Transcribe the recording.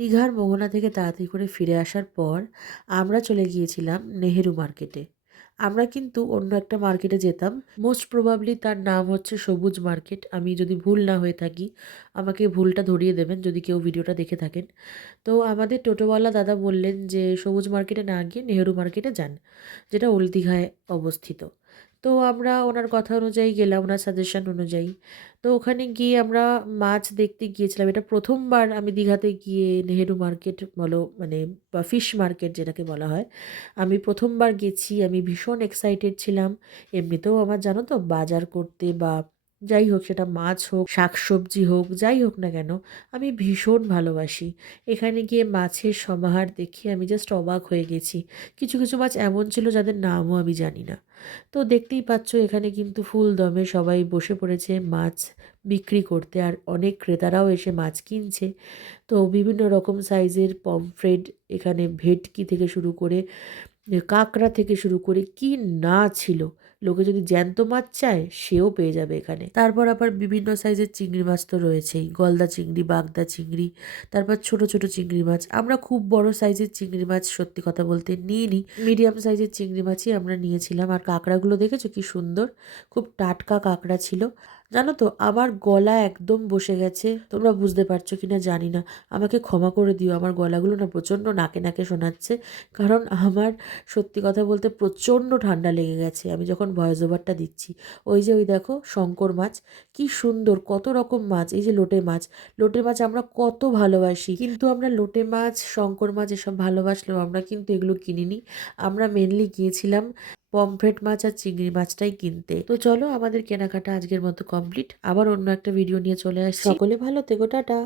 দীঘার মোহনা থেকে তাড়াতাড়ি করে ফিরে আসার পর আমরা চলে গিয়েছিলাম নেহেরু মার্কেটে। আমরা কিন্তু অন্য একটা মার্কেটে যেতাম। মোস্ট প্রবাবলি তার নাম হচ্ছে সবুজ মার্কেট। আমি যদি ভুল না হয়ে থাকি, আমাকে ভুলটা ধরিয়ে দেবেন যদি কেউ ভিডিওটা দেখে থাকেন। তো আমাদের টোটোওয়ালা দাদা বললেন যে সবুজ মার্কেটে না গিয়ে নেহেরু মার্কেটে যান, যেটা ওল্ড দীঘায় অবস্থিত। তো আমরা ওনার কথা অনুযায়ী গেলাম, ওনার সাজেশন অনুযায়ী। তো ওখানে গিয়ে আমরা মাছ দেখতে গিয়েছিলাম। এটা প্রথমবার আমি দীঘাতে গিয়ে নেহেরু মার্কেট বলো মানে বা ফিশ মার্কেট যেটাকে বলা হয়, আমি প্রথমবার গেছি। আমি ভীষণ এক্সাইটেড ছিলাম। এমনিতেও আমার জানো তো বাজার করতে বা যাই হোক, সেটা মাছ হোক, শাকসবজি হোক, যাই হোক না কেন, আমি ভীষণ ভালোবাসি। এখানে গিয়ে মাছের সমাহার দেখে আমি জাস্ট অবাক হয়ে গেছি। কিছু কিছু মাছ এমন ছিল যাদের নামও আমি জানি না। তো দেখতেই পাচ্ছ এখানে কিন্তু ফুল দমে সবাই বসে পড়েছে মাছ বিক্রি করতে, আর অনেক ক্রেতারাও এসে মাছ কিনছে। তো বিভিন্ন রকম সাইজের পমফ্রেট, এখানে ভেটকি থেকে শুরু করে কাঁকড়া থেকে শুরু করে কি না ছিল। লোকে যদি জ্যান্ত মাছ চায় সেও পেয়ে যাবে এখানে। তারপর আবার বিভিন্ন সাইজের চিংড়ি মাছ তো রয়েছেই, গলদা চিংড়ি, বাগদা চিংড়ি, তারপর ছোট ছোট চিংড়ি মাছ। আমরা খুব বড় সাইজের চিংড়ি মাছ সত্যি কথা বলতে নিইনি, মিডিয়াম সাইজের চিংড়ি মাছই আমরা নিয়েছিলাম। আর কাঁকড়াগুলো দেখেছো কি সুন্দর, খুব টাটকা কাঁকড়া ছিল। জানো তো আমার গলা একদম বসে গেছে, তোমরা বুঝতে পারছো কিনা জানি না, আমাকে ক্ষমা করে দিও। আমার গলাগুলো না প্রচণ্ড নাকে নাকে শোনাচ্ছে, কারণ আমার সত্যি কথা বলতে প্রচণ্ড ঠান্ডা লেগে গেছে আমি যখন ভয়েস ওভারটা দিচ্ছি। ওই দেখো শঙ্কর মাছ, কি সুন্দর, কত রকম মাছ। এই যে লোটে মাছ, লোটে মাছ আমরা কত ভালোবাসি, কিন্তু আমরা লোটে মাছ, শঙ্কর মাছ এসব ভালোবাসলেও আমরা কিন্তু এগুলো কিনিনি। আমরা মেনলি গিয়েছিলাম পমফ্রেট মাছ আর চিংড়ি মাছটাই কিনতে। তো চলো, আমাদের কেনাকাটা আজকের মতো কমপ্লিট। আবার অন্য একটা ভিডিও নিয়ে চলে আসছি। সকলে ভালো থেকো, টাটা।